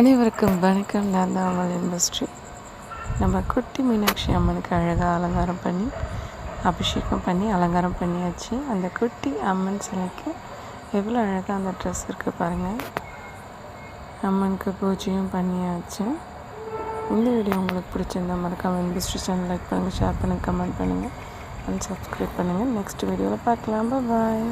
அனைவருக்கும் வணக்கம். நான் தான் அவள் இண்டஸ்ட்ரி. நம்ம குட்டி மீனாட்சி அம்மனுக்கு அழகாக அலங்காரம் பண்ணி அபிஷேகம் பண்ணி அலங்காரம் பண்ணியாச்சு. அந்த குட்டி அம்மன் சிலைக்கு எவ்வளோ அழகாக அந்த ட்ரெஸ் இருக்குது பாருங்கள். அம்மனுக்கு பூஜையும் பண்ணியாச்சு. இந்த வீடியோ உங்களுக்கு பிடிச்சிருந்தா மறக்காம இண்டஸ்ட்ரி சேனல் லைக் பண்ணுங்கள், ஷேர் பண்ணுங்கள், கமெண்ட் பண்ணுங்கள் அண்ட் சப்ஸ்கிரைப் பண்ணுங்கள். நெக்ஸ்ட் வீடியோவில் பார்க்கலாம். பாய்.